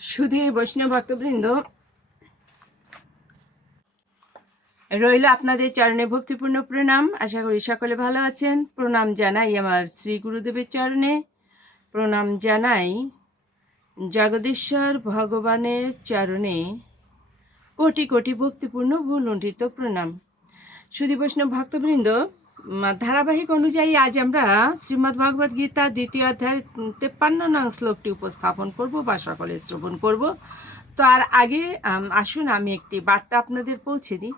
সুধী বৈষ্ণব ভক্তবৃন্দ। রইল আপনাদের চরণে ভক্তিপূর্ণ প্রণাম। আশা করি সকলে ভালো আছেন। প্রণাম জানাই আমার শ্রী গুরুদেবের চরণে। প্রণাম জানাই জগদীশ্বর ভগবানের চরণে। কোটি কোটি ভক্তিপূর্ণ ভুলুণ্ঠিত প্রণাম। সুধী বৈষ্ণব ভক্তবৃন্দ ধারাবাহিক অনুযায়ী আজ আমরা শ্রীমদ্ ভগবদ গীতা দ্বিতীয় অধ্যায় তেপ্পান্ন নং শ্লোকটি উপস্থাপন করব বা সকলে শ্রবণ করব। তো আর আগে আসুন, আমি একটি বার্তা আপনাদের পৌঁছে দিই।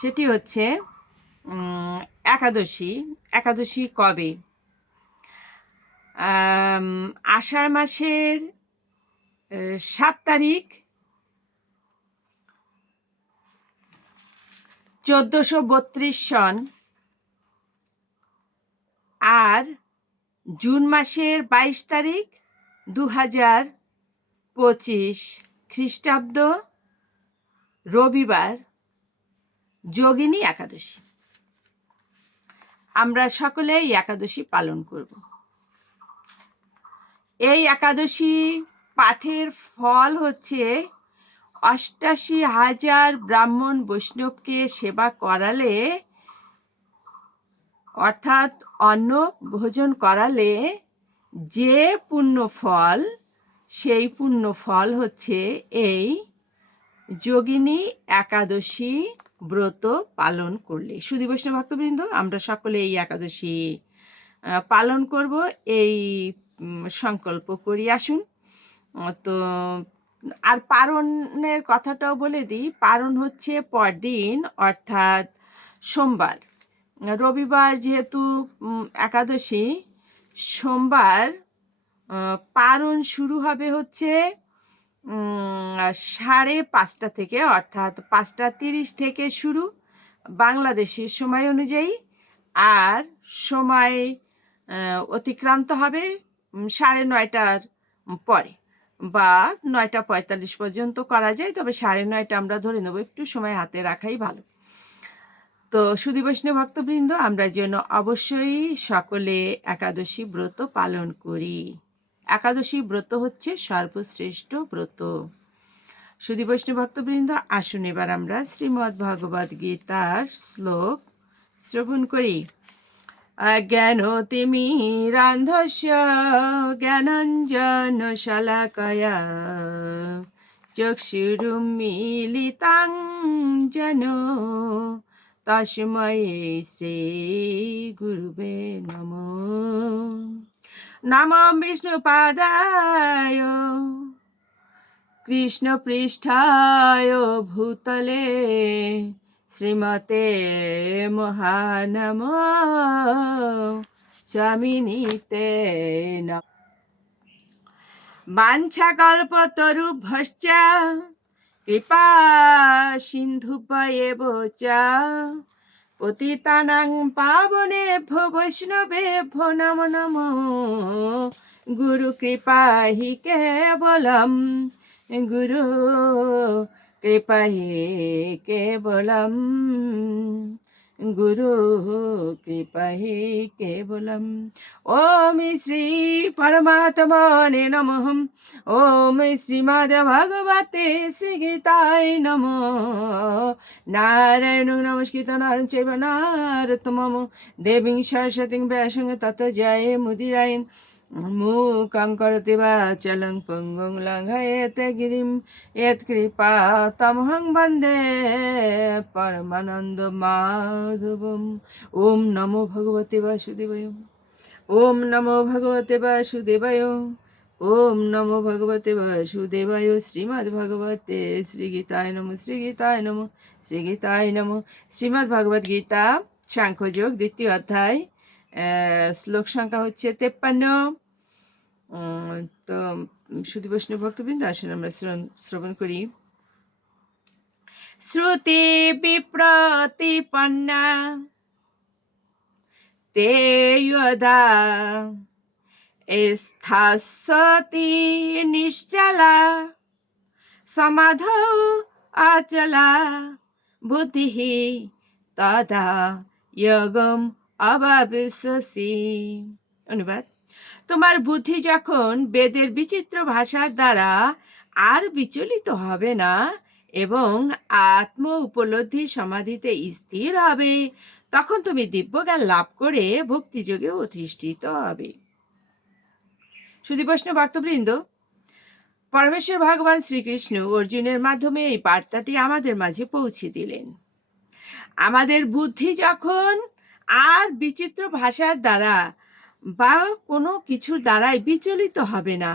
সেটি হচ্ছে একাদশী। একাদশী কবে? আষাঢ় মাসের সাত তারিখ, চোদ্দোশো বত্রিশ সন। আর জুন মাসের বাইশ তারিখ দু হাজার পঁচিশ খ্রিস্টাব্দ রবিবার যোগিনী একাদশী। আমরা সকলে এই একাদশী পালন করব। এই একাদশী পাঠের ফল হচ্ছে অষ্টাশি হাজার ব্রাহ্মণ বৈষ্ণবকে সেবা করালে অর্থাৎ অন্ন ভোজন করালে যে পুণ্য ফল সেই পুণ্য ফল হচ্ছে এই যোগিনী একাদশী ব্রত পালন করলে। সুধী বৈষ্ণব ভক্তবৃন্দ, আমরা সকলে এই একাদশী পালন করব। এই সংকল্প করি। আসুন, তো, আর পারণের কথাটাও বলে দিই। পারণ হচ্ছে পরদিন, অর্থাৎ সোমবার। রবিবার যেহেতু একাদশী, সোমবার পারণ শুরু হবে হচ্ছে সাড়ে পাঁচটা থেকে, অর্থাৎ পাঁচটা তিরিশ থেকে শুরু বাংলাদেশের সময় অনুযায়ী। আর সময় অতিক্রান্ত হবে সাড়ে নয়টার পরে বা নয়টা পঁয়তাল্লিশ পর্যন্ত করা যায়, তবে সাড়ে নয়টা আমরা ধরে নেব, একটু সময় হাতে রাখাই ভালো। তো সুধী বৈষ্ণব ভক্তবৃন্দ, আমরা যেন অবশ্যই সকলে একাদশী ব্রত পালন করি। একাদশী ব্রত হচ্ছে সর্বশ্রেষ্ঠ ব্রত। সুধী বৈষ্ণব ভক্তবৃন্দ, আসুন এবার আমরা শ্রীমদ্ ভগবদ গীতার শ্লোক শ্রবণ করি। জ্ঞান তিমি রান্ধস্য জ্ঞানঞ্জন শালাকয়া। চক্ষুরুমিলিতাং যেন তস্ময়ে শ্রী গুরুবে নম নম বিষ্ণুপাদায় কৃষ্ণপৃষ্ঠায় ভূতলে শ্রীমতে মহানম চামিনীতে নম বাঞ্ছাকল্পতরুভশ্চ কৃপা সিন্ধু সিন্ধুপয়েব চ পতিতানাং বৈষ্ণবে ভো নম। নম গুরু কৃপা হি কেবলম, গুরু কৃপা হি কেবলম গুরু কৃপাহি কেবলম ওম শ্রী পরমাত্মনে নম ওম শ্রীমদ ভগবতে শ্রীগীতায় নম নারায়ণ নমস্কৃত নাচৈব তত জয় সরস্বতীং মূকং করতি বাচলং পুঙ্গুং লঙ্ঘয়েতে গিরিম এত কৃপা তমহং বন্দে পরমানন্দ মাধবম ওম নমো ভগবতে বাসুদেবায়। ওম নমো ভগবতে বাসুদেবায়। ওম নমো ভগবতে বাসুদেবায়। শ্রীমদ্ ভগবতে শ্রীগীতায় নম শ্রীগীতায় নম শ্রীগীতায় নম। শ্রীমদ্ ভগবদ্গীতা সাংখ্যযোগ, দ্বিতীয় অধ্যায়। শ্লোক সংখ্যা হচ্ছে তেপ্পান্ন। তো শুধু বৈষ্ণব ভক্তবৃন্দ, আসুন আমরা শ্রবণ- শ্রবণ করি। শ্রুতি বিপ্রতিপন্না যদা স্থাসতি নিশ্চলা, সমাধৌ অচলা বুদ্ধি তদা যোগম অবাবিশ্বসি অনুবাদ, তোমার বুদ্ধি যখন বেদের বিচিত্র ভাষার দ্বারা আর বিচলিত হবে না এবং আত্ম উপলব্ধি সমাধিতে স্থির হবে, তখন তুমি দিব্যজ্ঞান লাভ করে ভক্তিযোগে অধিষ্ঠিত হবে। সুদী বৈষ্ণব ভক্তবৃন্দ, পরমেশ্বর ভগবান শ্রীকৃষ্ণ অর্জুনের মাধ্যমে এই বার্তাটি আমাদের মাঝে পৌঁছে দিলেন। আমাদের বুদ্ধি যখন আর বিচিত্র ভাষার দ্বারা বা কোনো কিছুর দ্বারাই বিচলিত হবে না।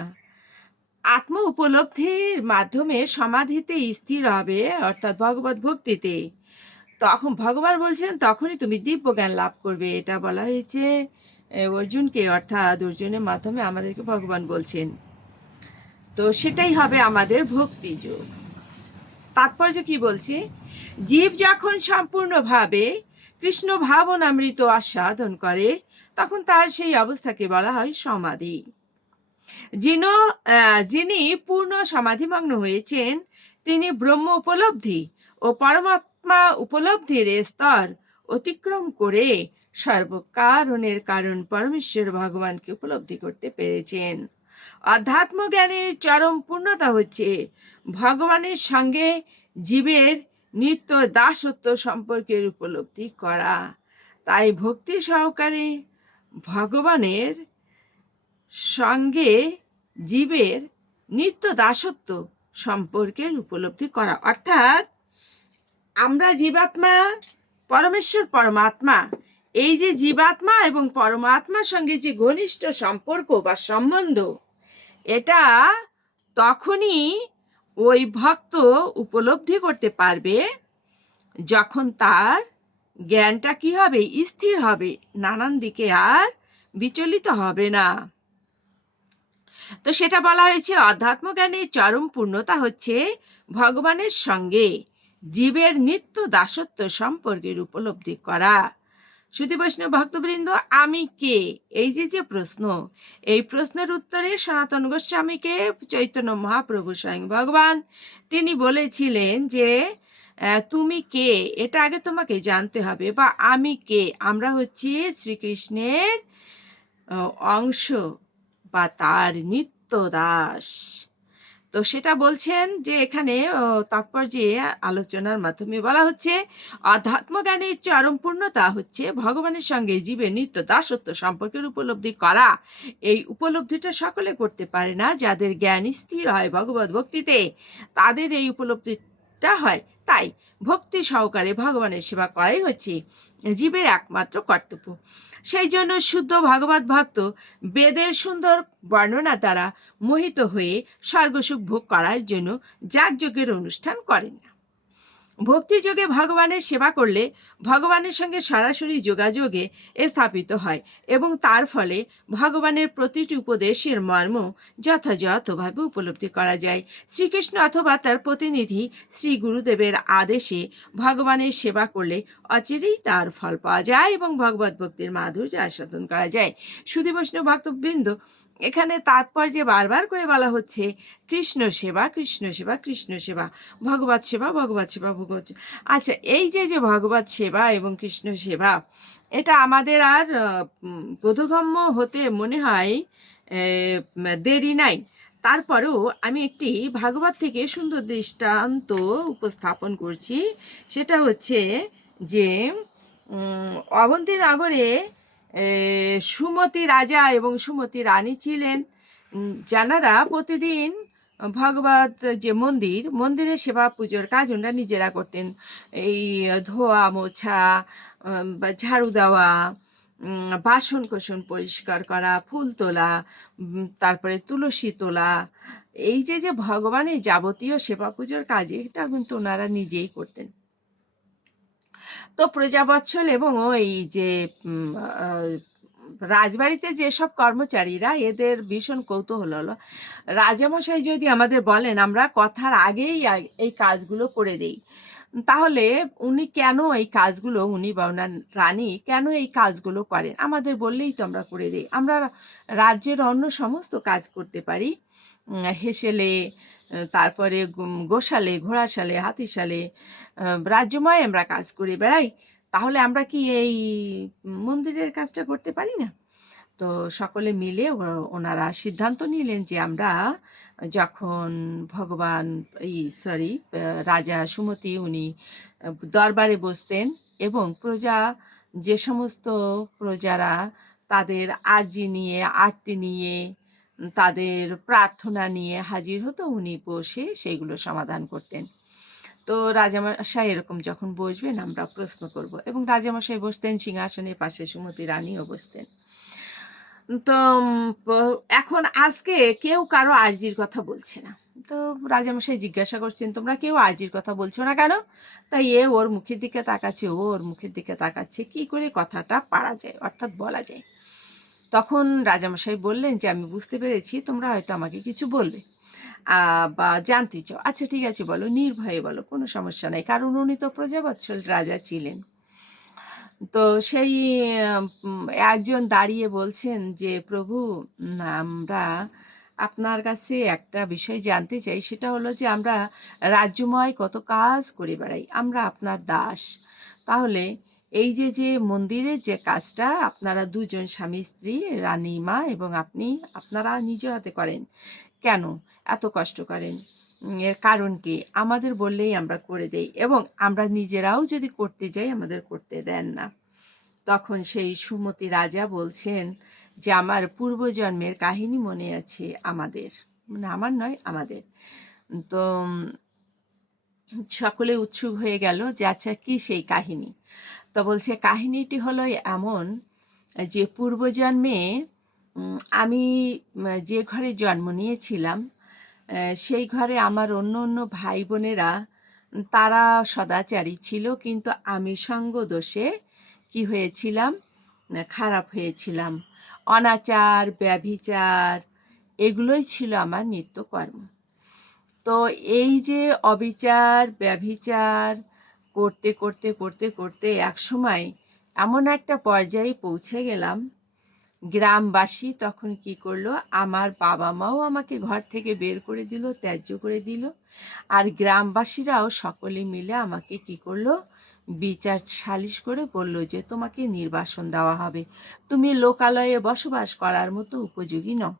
আত্ম উপলব্ধির মাধ্যমে সমাধিতে স্থির হবে, অর্থাৎ ভগবত ভক্তিতে। তখন ভগবান বলছেন, তখনই তুমি দিব্য জ্ঞান লাভ করবে। এটা বলা হয়েছে অর্জুনকে, অর্থাৎ অর্জুনের মাধ্যমে আমাদেরকে ভগবান বলছেন। তো সেটাই হবে আমাদের ভক্তি যোগ। তাৎপর্য কি বলছে? জীব যখন সম্পূর্ণভাবে কৃষ্ণ ভাবনামৃত আস্বাদন করে, তখন তার সেই অবস্থাকে বলা হয় সমাধি। যিনি যিনি পূর্ণ সমাধিমগ্ন হয়েছেন, তিনি ব্রহ্ম উপলব্ধি ও পরমাত্মা উপলব্ধির স্তর অতিক্রম করে সর্বকারণের কারণ পরমেশ্বর ভগবানকে উপলব্ধি করতে পেরেছেন। আধ্যাত্ম জ্ঞানের চরম পূর্ণতা হচ্ছে ভগবানের সঙ্গে জীবের নিত্য দাসত্ব সম্পর্কের উপলব্ধি করা। তাই ভক্তি সহকারে ভগবানের সঙ্গে জীবের নিত্য দাসত্ব সম্পর্কের উপলব্ধি করা। অর্থাৎ আমরা জীবাত্মা, পরমেশ্বর, পরমাত্মা, এই যে জীবাত্মা এবং পরমাত্মার সঙ্গে যে ঘনিষ্ঠ সম্পর্ক বা সম্বন্ধ, এটা তখনই ওই ভক্ত উপলব্ধি করতে পারবে যখন তার জ্ঞানটা কি হবে? স্থির হবে। নানান দিকে আর বিচলিত হবে না। তো সেটা বলা হয়েছে অধ্যাত্ম জ্ঞানের চরম পূর্ণতা হচ্ছে ভগবানের সঙ্গে জীবের নিত্য দাসত্ব সম্পর্কের উপলব্ধি করা। শ্রুতি বৈষ্ণব ভক্তবৃন্দ, আমি কে? এই যে যে প্রশ্ন, এই প্রশ্নের উত্তরে সনাতন গোস্বামীকে চৈতন্য মহাপ্রভু স্বয়ং ভগবান। তিনি বলেছিলেন যে তুমি কে? এটা আগে তোমাকে জানতে হবে, বা আমি কে? আমরা হচ্ছি শ্রীকৃষ্ণের অংশ, বা তার নিত্য দাস তো সেটা বলছেন যে এখানে তাৎপর্যে আলোচনার মাধ্যমে বলা হচ্ছে অধ্যাত্ম জ্ঞানের চরম পূর্ণতা হচ্ছে ভগবানের সঙ্গে জীবের নিত্য দাসত্ব সম্পর্কের উপলব্ধি করা। এই উপলব্ধিটা সকলে করতে পারে না যাদের জ্ঞান স্থির হয় ভগবত ভক্তিতে। তাদের এই উপলব্ধিটা হয় তাই ভক্তি সহকারে ভগবানের সেবা করাই হচ্ছে জীবের একমাত্র কর্তব্য। সেই জন্য শুদ্ধ ভাগবত ভক্ত বেদের সুন্দর বর্ণনা দ্বারা মোহিত হয়ে স্বর্গসুখ ভোগ করার জন্য যাগযজ্ঞের অনুষ্ঠান করেন। না ভক্তিযোগে ভগবানের সেবা করলে ভগবানের সঙ্গে সরাসরি যোগাযোগে স্থাপিত হয় এবং তার ফলে ভগবানের প্রতিটি উপদেশের মর্ম যথাযথভাবে উপলব্ধি করা যায়। শ্রীকৃষ্ণ অথবা তার প্রতিনিধি শ্রী গুরুদেবের আদেশে ভগবানের সেবা করলে অচিরেই তার ফল পাওয়া যায় এবং ভগবত ভক্তির মাধুর্য আস্বাদন করা যায়। সুধী বৈষ্ণব ভক্তবৃন্দ এখানে তাৎপর্যে বারবার করে বলা হচ্ছে, কৃষ্ণ সেবা কৃষ্ণ সেবা কৃষ্ণ সেবা ভগবত সেবা ভগবত সেবা ভগবত আচ্ছা এই যে যে ভগবত সেবা এবং কৃষ্ণ সেবা, এটা আমাদের আর বোধগম্য হতে মনে হয় দেরি নাই। তারপরেও আমি একটি ভাগবত থেকে সুন্দর দৃষ্টান্ত উপস্থাপন করছি। সেটা হচ্ছে যে অবন্তী নগরে সুমতি রাজা এবং সুমতি রানী ছিলেন। যানারা প্রতিদিন ভগবত যে মন্দির মন্দিরে সেবা পুজোর কাজ ওনারা নিজেরা করতেন। এই ধোয়া, মোছা ঝাড়ু দেওয়া বাসন কোসন পরিষ্কার করা, ফুল তোলা তারপরে তুলসী তোলা, এই যে যে ভগবানের যাবতীয় সেবা পুজোর কাজ, এটা কিন্তু ওনারা নিজেই করতেন। তো প্রজাবৎসল এবং ওই যে রাজবাড়িতে যেসব কর্মচারীরা, এদের ভীষণ কৌতূহল হলো। রাজামশাই যদি আমাদের বলেন, আমরা কথার আগেই এই কাজগুলো করে দেই। তাহলে উনি কেন এই কাজগুলো, উনি বা ওনার রানী কেন এই কাজগুলো করেন? আমাদের বললেই তো আমরা করে দিই। আমরা রাজ্যের অন্য সমস্ত কাজ করতে পারি। হেসেলে তারপরে গোশালে, ঘোড়াশালে, হাতিশালে রাজ্যময় আমরা কাজ করে বেড়াই, তাহলে আমরা কি এই মন্দিরের কাজটা করতে পারি না? তো সকলে মিলে ওনারা সিদ্ধান্ত নিলেন যে আমরা যখন ভগবান, এই সরি রাজা সুমতি উনি দরবারে বসতেন এবং প্রজা, যে সমস্ত প্রজারা তাদের আর্জি নিয়ে, আরতি নিয়ে তাদের প্রার্থনা নিয়ে হাজির হতো, উনি বসে সেগুলো সমাধান করতেন। তো রাজামশাই এরকম যখন বসবেন, আমরা প্রশ্ন করব এবং রাজামশাই বসতেন, সিংহাসনের পাশে সুমতি রানীও বসতেন। তো এখন আজকে কেউ কারও আর্জির কথা বলছে না। তো রাজামশাই জিজ্ঞাসা করছেন, তোমরা কেউ আর্জির কথা বলছো না কেন? তাই এ ওর মুখের দিকে তাকাচ্ছে, ও ওর মুখের দিকে তাকাচ্ছে, কি করে কথাটা পারা যায়, অর্থাৎ বলা যায়। তখন রাজামশাই বললেন যে, আমি বুঝতে পেরেছি, তোমরা হয়তো আমাকে কিছু বলবে। বা জানতে চাও। আচ্ছা ঠিক আছে, বলো, নির্ভয়ে বলো, কোনো সমস্যা নাই। কারণ উনি তো প্রজাবৎসল রাজা ছিলেন। তো সেই একজন দাঁড়িয়ে বলছেন যে, প্রভু, আমরা আপনার কাছে একটা বিষয় জানতে চাই। সেটা হলো যে, আমরা রাজ্যময় কত কাজ করে বেড়াই। আমরা আপনার দাস। তাহলে এই যে যে মন্দিরের যে কাজটা আপনারা দুজন স্বামী, স্ত্রী রানীমা এবং আপনি, আপনারা নিজ হাতে করেন, কেন এত কষ্ট করেন? এর কারণ কি? আমাদের বললেই আমরা করে দেই এবং আমরা নিজেরাও যদি করতে যাই, আমাদের করতে দেন না। তখন সেই সুমতি রাজা বলছেন যে, আমার পূর্বজন্মের কাহিনী মনে আছে আমাদের। মানে আমার নয়, আমাদের। তো সকলে উৎসুক হয়ে গেল যে আচ্ছা কী সেই কাহিনী? তো বলছে, কাহিনীটি হলো এমন যে, পূর্বজন্মে আমি যে ঘরে জন্ম নিয়েছিলাম সেই ঘরে আমার অন্য অন্য ভাই বোনেরা তারা সদাচারী ছিল, কিন্তু আমি সঙ্গ দোষে কি হয়েছিলাম? খারাপ হয়েছিলাম। অনাচার, ব্যভিচার, এগুলোই ছিল আমার নিত্যকর্ম। তো এই যে অবিচার, ব্যভিচার করতে করতে করতে করতে এক সময় এমন একটা পর্যায়ে পৌঁছে গেলাম। গ্রামবাসী তখন কি করল, আমার বাবা মাও আমাকে ঘর থেকে বের করে দিল, ত্যায্য করে দিল। আর গ্রামবাসীরাও সকলে মিলে আমাকে কি করল বিচার সালিশ করে বলল যে তোমাকে নির্বাসন দেওয়া হবে। তুমি লোকালয়ে বসবাস করার মতো উপযোগী নও।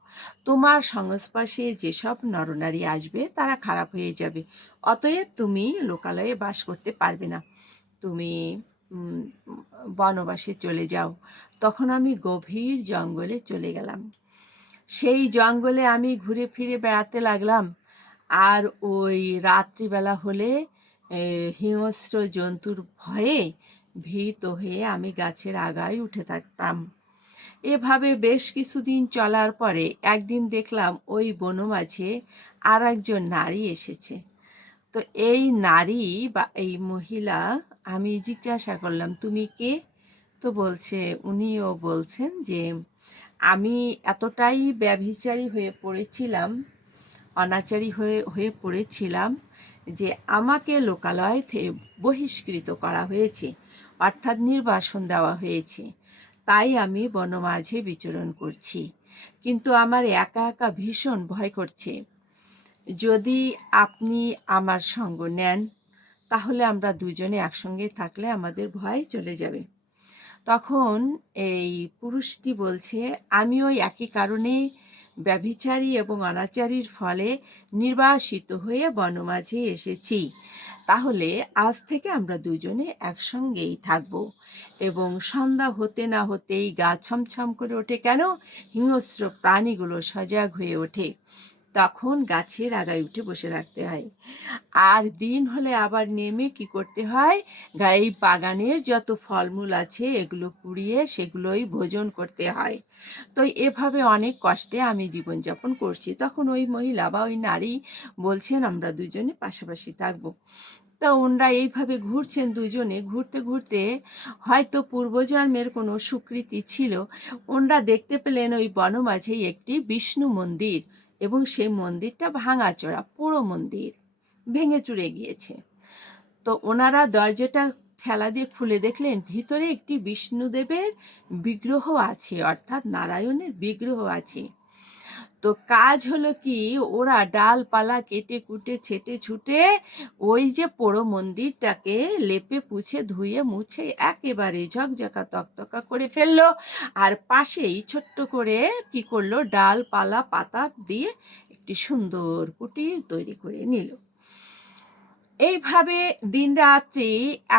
তোমার সংস্পর্শে যেসব নরনারী আসবে, তারা খারাপ হয়ে যাবে। অতএব তুমি লোকালয়ে বাস করতে পারবে না। তুমি বনবাসে চলে যাও। তখন আমি গভীর জঙ্গলে চলে গেলাম। সেই জঙ্গলে আমি ঘুরে ফিরে বেড়াতে লাগলাম। আর ওই রাত্রিবেলা হলে হিংস্র জন্তুর ভয়ে ভীত হয়ে আমি গাছের আগায় উঠে থাকতাম। এভাবে বেশ কিছুদিন চলার পরে একদিন দেখলাম ওই বনমাঝে আর একজন নারী এসেছে। তো এই নারী বা এই মহিলা, আমি জিজ্ঞাসা করলাম, তুমি কে? তো বলছে, উনিও বলছেন যে, আমি এতটাই ব্যভিচারী হয়ে পড়েছিলাম, অনাচারী হয়ে হয়ে পড়েছিলাম যে আমাকে লোকালয় থেকে বহিষ্কৃত করা হয়েছে, অর্থাৎ নির্বাসন দেওয়া হয়েছে। তাই আমি বনমাঝে বিচরণ করছি। কিন্তু আমার একা একা ভীষণ ভয় করছে। যদি আপনি আমার সঙ্গ নেন, তাহলে আমরা দুজনে একসঙ্গে থাকলে আমাদের ভয় চলে যাবে। তখন এই পুরুষটি বলছে, আমি ওই একই কারণে ব্যভিচারী এবং অনাচারীর ফলে নির্বাসিত হয়ে বনমাঝে এসেছি। তাহলে আজ থেকে আমরা দুজনে একসঙ্গেই থাকব এবং সন্ধ্যা হতে না হতেই গা ছমছম করে ওঠে কেন? হিংস্র প্রাণীগুলো সজাগ হয়ে ওঠে। তখন গাছের আগায় উঠে বসে থাকতে হয়। আর দিন হলে আবার নেমে কি করতে হয়? এই বাগানের যত ফলমূল আছে, এগুলো কুড়িয়ে সেগুলোই ভোজন করতে হয়। তো এভাবে অনেক কষ্টে আমি জীবনযাপন করছি। তখন ওই মহিলা বা ওই নারী বলছেন, আমরা দুজনে পাশাপাশি থাকব। তা ওনরা এইভাবে ঘুরছেন দুজনে। ঘুরতে ঘুরতে হয়তো পূর্বজন্মের কোনো সুকৃতি ছিল। ওনরা দেখতে পেলেন ওই বনমাঝেই একটি বিষ্ণু মন্দির। এবং সেই মন্দিরটা ভাঙাচোরা, পুরো মন্দির ভেঙে চুরে গিয়েছে। তো ওনারা দরজাটা ঠেলা দিয়ে খুলে দেখলেন, ভিতরে একটি বিষ্ণুদেবের বিগ্রহ আছে, অর্থাৎ নারায়ণের বিগ্রহ আছে। তো কাজ হলো কি, ওরা ডালপালা কেটে কুটে, ছেটে ছুটে ওই যে পোড়ো মন্দিরটাকে লেপে, পুছে, ধুয়ে, মুছে একেবারে ঝকঝকা, তকতকা করে ফেলল। আর পাশেই ছোট্ট করে কি করল, ডালপালা, পাতা দিয়ে একটি সুন্দর কুটির তৈরি করে নিল। এইভাবে দিন রাত্রি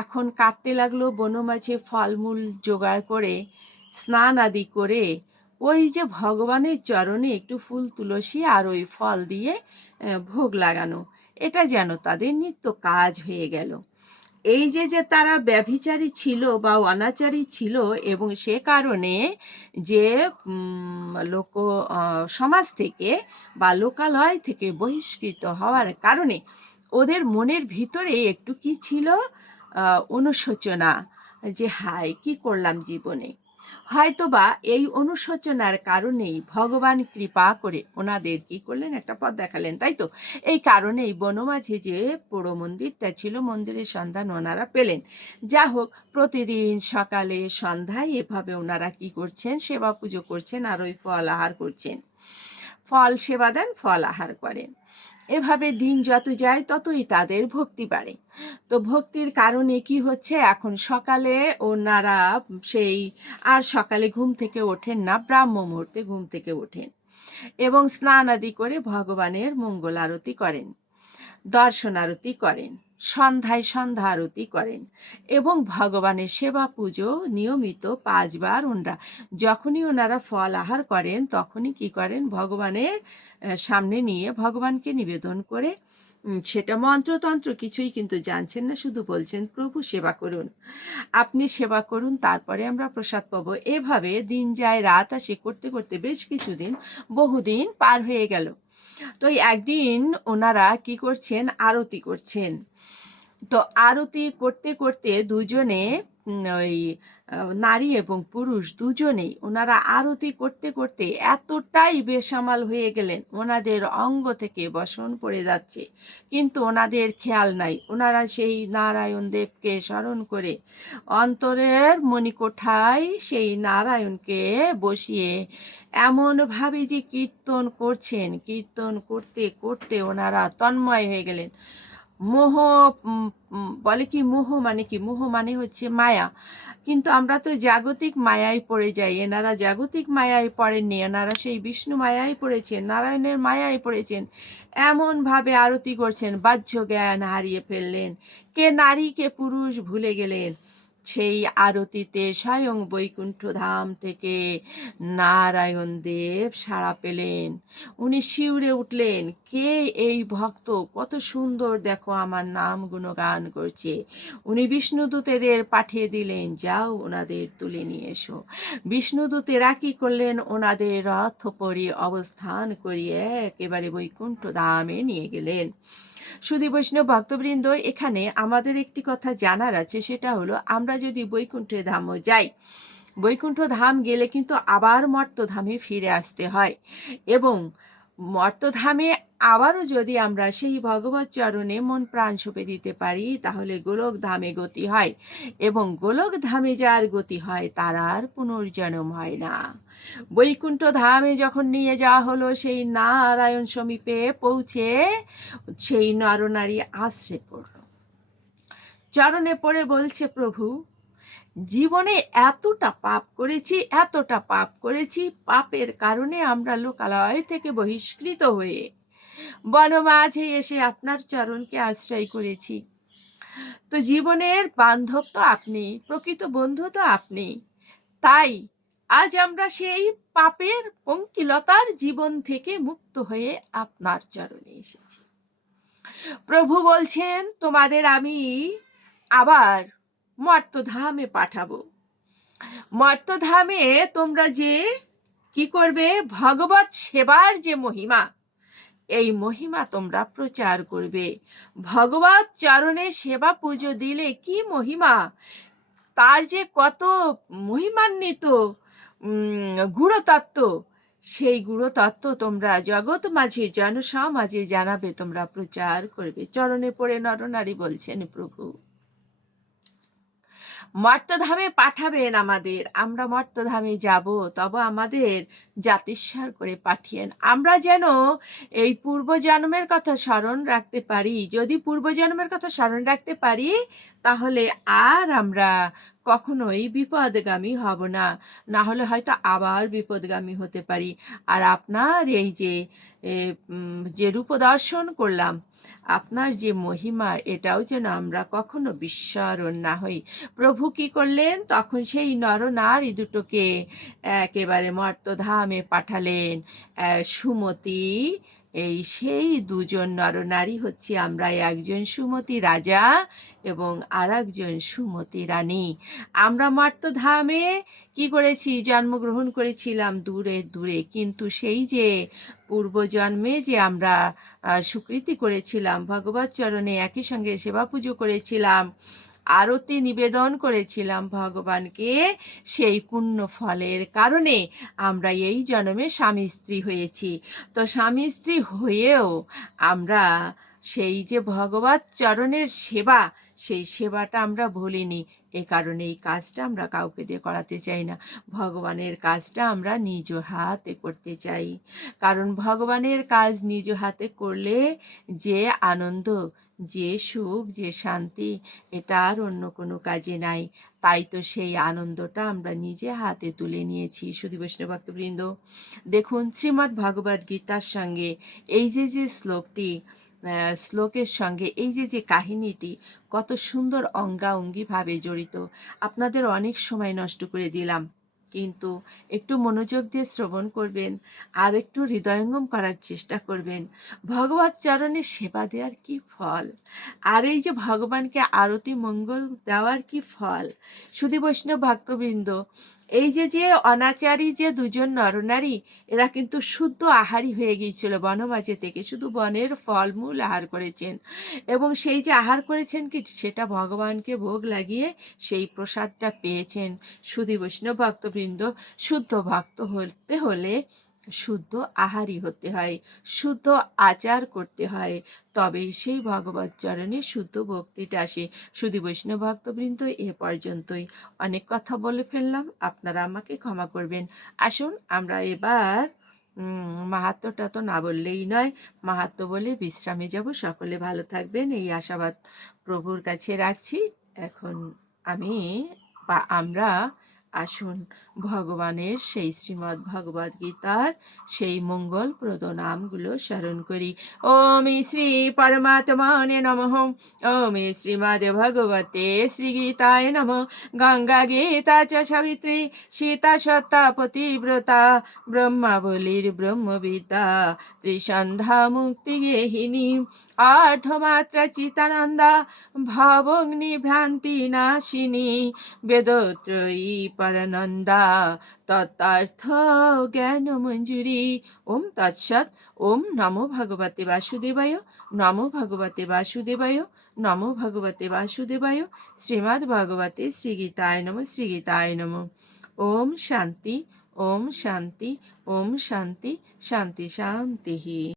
এখন কাটতে লাগল, বনমাঝে ফলমূল জোগাড় করে, স্নান আদি করে ওই যে ভগবানের চরণে একটু ফুল তুলসী আর ওই ফল দিয়ে ভোগ লাগানো। এটা যেন তাদের নিত্য কাজ হয়ে গেল। এই যে যে তারা ব্যভিচারী ছিল বা অনাচারী ছিল এবং সে কারণে যে লোক সমাজ থেকে বা লোকালয় থেকে বহিষ্কৃত হওয়ার কারণে ওদের মনের ভিতরে একটু কি ছিল? অনুশোচনা যে, হায়, কি করলাম জীবনে? হয়তোবা এই অনুশোচনার কারণেই ভগবান কৃপা করে ওনাদের কি করলেন? একটা পথ দেখালেন, তাই তো? এই কারণেই বনমাঝে যে পোড়ো মন্দিরটা ছিল, মন্দিরের সন্ধান ওনারা পেলেন। যা হোক, প্রতিদিন সকালে সন্ধ্যায় এভাবে ওনারা কি করছেন? সেবা পুজো করছেন আর ওই ফল আহার করছেন। ফল সেবা দেন, ফল আহার করেন। এভাবে দিন যত যায়, ততই তাদের ভক্তি বাড়ে। তো ভক্তির কারণে কি হচ্ছে? এখন সকালে ওনারা সেই, আর সকালে ঘুম থেকে ওঠেন না, ব্রাহ্ম মুহূর্তে ঘুম থেকে ওঠেন এবং স্নান আদি করে ভগবানের মঙ্গল আরতি করেন। দর্শন আরতি করেন, সন্ধ্যায় সন্ধ্যা আরতি করেন এবং ভগবানের সেবা পুজো নিয়মিত পাঁচবার ওনারা যখনই ওনারা ফল আহার করেন, তখনই কি করেন? ভগবানের সামনে নিয়ে ভগবানকে নিবেদন করে সেটা মন্ত্রতন্ত্র, কিছুই কিন্তু জানছেন না, শুধু বলছেন, প্রভু সেবা করুন। আপনি সেবা করুন, তারপরে আমরা প্রসাদ পাবো। এভাবে দিন যায়, রাত আসে, করতে করতে বেশ কিছুদিন, বহুদিন পার হয়ে গেল। তো একদিন ওনারা কি করছেন? আরতি করছেন। তো আরতি করতে করতে দুজনে ওই নারী এবং পুরুষ দুজনেই ওনারা আরতি করতে করতে এতটাই বেসামাল হয়ে গেলেন, ওনাদের অঙ্গ থেকে বসন পড়ে যাচ্ছে। কিন্তু ওনাদের খেয়াল নাই। ওনারা সেই নারায়ণ দেবকে স্মরণ করে অন্তরের মণিকোঠায় সেই নারায়ণকে বসিয়ে এমনভাবে যে কীর্তন করছেন, কীর্তন করতে করতে ওনারা তন্ময় হয়ে গেলেন। মোহ বলে কি মোহ মানে কি? মোহ মানে হচ্ছে মায়া। কিন্তু আমরা তো জাগতিক মায়ায় পড়ে যাই, এনারা জাগতিক মায়ায় পড়েননি, এনারা সেই বিষ্ণু মায়ায় পড়েছেন, নারায়ণের মায়ায় পড়েছেন, এমনভাবে আরতি করছেন, বাহ্য জ্ঞান হারিয়ে ফেললেন। কে নারী, কে পুরুষ ভুলে গেলেন। সেই আরতিতে স্বয়ং বৈকুণ্ঠ ধাম থেকে নারায়ণ দেব সাড়া পেলেন। উনি শিউরে উঠলেন, কে এই ভক্ত? কত সুন্দর দেখো আমার নাম গুণগান করছে। উনি বিষ্ণুদূতেদের পাঠিয়ে দিলেন, যাও ওনাদের তুলে নিয়ে এসো। বিষ্ণুদূতেরা কি করলেন? ওনাদের রথ পরি অবস্থান করিয়ে একেবারে বৈকুণ্ঠ ধামে নিয়ে গেলেন। সুধী বৈষ্ণব ভক্তবৃন্দ, এখানে আমাদের একটি কথা জানার আছে, সেটা হলো, আমরা যদি বৈকুণ্ঠে ধামও যাই, বৈকুণ্ঠ ধাম গেলে কিন্তু আবার মর্তধামে ফিরে আসতে হয়। এবং মর্তধামে আবারও যদি আমরা সেই ভগবত চরণে মন প্রাণ সঁপে দিতে পারি, তাহলে গোলক ধামে গতি হয় এবং গোলক ধামে যার গতি হয়, তার আর পুনর্জন্ম হয় না। বৈকুণ্ঠ ধামে যখন নিয়ে যাওয়া হলো, সেই নারায়ণ সমীপে পৌঁছে সেই নরনারী আশ্রে পড়ল চরণে পড়ে বলছে, প্রভু জীবনে এতটা পাপ করেছি, এতটা পাপ করেছি, পাপের কারণে আমরা লোকালয় থেকে বহিষ্কৃত হয়ে বনমাঝে এসে আপনার চরণকে আশ্রয় করেছি। তো জীবনের বান্ধব তো আপনি, প্রকৃত বন্ধু তো আপনি। তাই আজ আমরা সেই পাপের পঙ্কিলতার জীবন থেকে মুক্ত হয়ে আপনার চরণে এসেছি। প্রভু বলছেন, তোমাদের আমি আবার মর্তধামে পাঠাবো। মর্তধামে তোমরা যে কি করবে? ভগবত সেবার যে মহিমা, এই মহিমা তোমরা প্রচার করবে। ভগবত চরণে সেবা পুজো দিলে কি মহিমা? তার যে কত মহিমান্বিত গুড়তত্ত্ব সেই গুড়তত্ত্ব তোমরা জগৎ মাঝে, জনসমাজে জানাবে, তোমরা প্রচার করবে। চরণে পড়ে নরনারী বলছেন প্রভু। মর্তধামে পাঠাবেন আমাদের। আমরা মর্তধামে যাব, তবে আমাদের জাতিস্বার করে পাঠিয়েন। আমরা যেন এই পূর্বজন্মের কথা স্মরণ রাখতে পারি। যদি পূর্বজন্মের কথা স্মরণ রাখতে পারি, তাহলে আর আমরা কখনোই বিপদগামী হব না। না হলে হয়তো আবার বিপদগামী হতে পারি। আর আপনার এই যে যে রূপদর্শন করলাম, আপনার যে মহিমা, এটাও যেন আমরা কখনো বিস্মরণ না হই। প্রভু কি করলেন? তখন সেই নরনারী দুটোকে একেবারে মর্তধামে পাঠালেন। সুমতি এই সেই দুজন নরনারী হচ্ছে আমরা একজন সুমতি রাজা এবং আর একজন সুমতি রানী। আমরা মর্তধামে কি করেছি? জন্মগ্রহণ করেছিলাম দূরে দূরে। কিন্তু সেই যে পূর্বজন্মে যে আমরা আহ, স্বীকৃতি করেছিলাম ভগবত চরণে একই সঙ্গে সেবা পুজো করেছিলাম আরতি নিবেদন করেছিলাম ভগবানকে সেই পুণ্য ফলের কারণে আমরা এই জন্মে স্বামী স্ত্রী হয়েছি। তো স্বামী স্ত্রী হয়েও আমরা সেই যে ভগবত চরণের সেবা, সেই সেবাটা আমরা ভুলিনি। এ কারণে এই কাজটা আমরা কাউকে দিয়ে করাতে চাই না। ভগবানের কাজটা আমরা নিজ হাতে করতে চাই। কারণ ভগবানের কাজ নিজ হাতে করলে যে আনন্দ যে সুখ, যে শান্তি, এটা আর অন্য কোনো কাজে নাই। তাই তো সেই আনন্দটা আমরা নিজে হাতে তুলে নিয়েছি শুধু বৈষ্ণব ভক্তবৃন্দ। দেখুন, শ্রীমদ্ ভগবদ গীতার সঙ্গে এই যে যে শ্লোকটি শ্লোকের সঙ্গে এই যে যে কাহিনীটি কত সুন্দর অঙ্গাঅঙ্গিভাবে জড়িত। আপনাদের অনেক সময় নষ্ট করে দিলাম। কিন্তু একটু মনোযোগ দিয়ে শ্রবণ করবেন, আর একটু হৃদয়ঙ্গম করার চেষ্টা করবেন। ভগবত চরণে সেবা দেওয়ার কি ফল? আর এই যে ভগবানকে আরতি মঙ্গল দেওয়ার কি ফল? শুধু বৈষ্ণব ভক্তবৃন্দ এই যে যে অনাচারী, যে দুজন নরনারী, এরা কিন্তু শুদ্ধ আহারই হয়ে গিয়েছিল বনবাজে থেকে। শুধু বনের ফলমূল আহার করেছেন। এবং সেই যে আহার করেছেন কি, সেটা ভগবানকে ভোগ লাগিয়ে সেই প্রসাদটা পেয়েছেন। সুধী বৈষ্ণব ভক্তবৃন্দ শুদ্ধ ভক্ত হতে হলে শুদ্ধ আহারই হতে হয় শুদ্ধ আচার করতে হয়। তবেই সেই ভগবত চরণে শুদ্ধ ভক্তিটা আসে। শুধু বৈষ্ণব ভক্তবৃন্দ এ পর্যন্তই। অনেক কথা বলে ফেললাম আপনারা আমাকে ক্ষমা করবেন। আসুন আমরা এবার উম, মাহাত্ম্যটা তো না বললেই নয় মাহাত্ম্য বলে বিশ্রামে যাব। সকলে ভালো থাকবেন এই আশাবাদ প্রভুর কাছে রাখছি। এখন আমি বা আমরা আসুন ভগবানের সেই শ্রীমদ্ ভগবদ গীতার সেই মঙ্গলপ্রদ নামগুলো স্মরণ করি। ওম শ্রী পরমাত্মনে নমঃ। ওম শ্রীমদ ভগবতে শ্রীগীতায় নম। গঙ্গা গীতা চ সাবিত্রী, সীতা সত্তা পতিব্রতা ব্রহ্মাবলীর ব্রহ্মবিদ্যা, ত্রিসন্ধ্যা মুক্তি গেহিনী আর্ধমাত্রা চিতানন্দা ভবগ্নি ভ্রান্তি নাশিনী, বেদত্রয়ী পরনন্দা তত্তার্থ জ্ঞান মঞ্জুরি ওম তৎসৎ। ওম নমো ভগবতে বাসুদেবায়। নমো ভগবতে বাসুদেবায়। নমো ভগবতে বাসুদেবায়। শ্রীমদ্ ভগবতে শ্রীগীতায় নম শ্রীগীতায় নম। ওম শান্তি। ওম শান্তি। ওম শান্তি। শান্তি শান্তি।